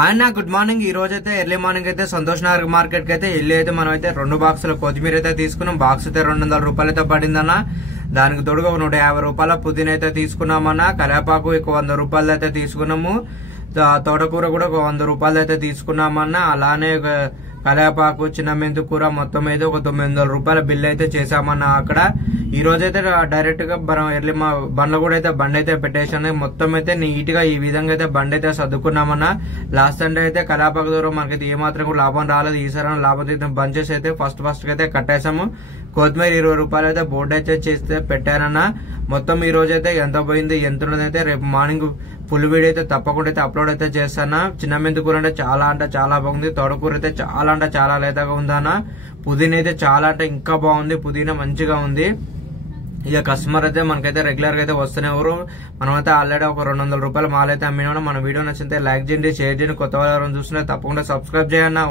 ఆయన good morning. ఈ రోజు అయితే ఎర్లీ మార్నింగ్ అయితే సంతోష్ నగర్ మార్కెట్ కి అయితే వెళ్ళి అయితే మనం అయితే 2 బాక్సుల కొత్తిమీర అయితే తీసుకున్నాం. బాక్స్ అయితే 200 రూపాయలు అయితే పడిందన్న. దానికి తోడుగా 150 రూపాయల పుదీనా అయితే తీసుకున్నామన్నా. కరివేపాకు 100 రూపాయలు అయితే తీసుకున్నాము. తోటకూర కూడా 100 రూపాయలు అయితే తీసుకున్నామన్నా. అలానే కరివేపాకు, చిన్న మెంతు కూర మొత్తం అయితే 900 రూపాయల బిల్ అయితే చేసామన్నా. అక్కడ ఈ రోజైతే డైరెక్ట్ గా ఎర్లీ మా బండ్లు కూడా అయితే బండి అయితే పెట్టేసాను. మొత్తం అయితే నీట్ గా ఈ విధంగా అయితే బండి అయితే సర్దుకున్నామన్నా. లాస్ట్ సండే అయితే కరివేపాకు దూరం మనకైతే ఏమాత్రం కూడా లాభం రాలేదు. ఈసారి లాభం అయితే బంచెస్ అయితే ఫస్ట్ అయితే కట్టేసాము. కొత్తిమీర 20 రూపాయలు అయితే బోర్డు అయితే చేస్తే పెట్టానన్నా. మొత్తం ఈ రోజు అయితే ఎంత పోయింది, ఎంత ఉన్నదైతే రేపు మార్నింగ్ ఫుల్ వీడియో అయితే తప్పకుండా అయితే అప్లోడ్ అయితే చేస్తానా. చిన్న మెంతు కూర అంటే చాలా బాగుంది. తోటకూర అయితే చాలా లేతగా ఉందన్నా. పుదీనా అయితే చాలా అంటే ఇంకా బాగుంది. పుదీనా మంచిగా ఉంది. ఇక కస్టమర్ అయితే మనకైతే రెగ్యులర్ గా అయితే వస్తూనే ఎవరు. మనమైతే ఆల్రెడీ ఒక 200 రూపాయల మాల్ అయితే అమ్మినా. మన వీడియో నచ్చితే లైక్ చేయండి, షేర్ చేయండి. కొత్త వాళ్ళు చూస్తున్నా తప్పకుండా సబ్స్క్రైబ్ చేయండి.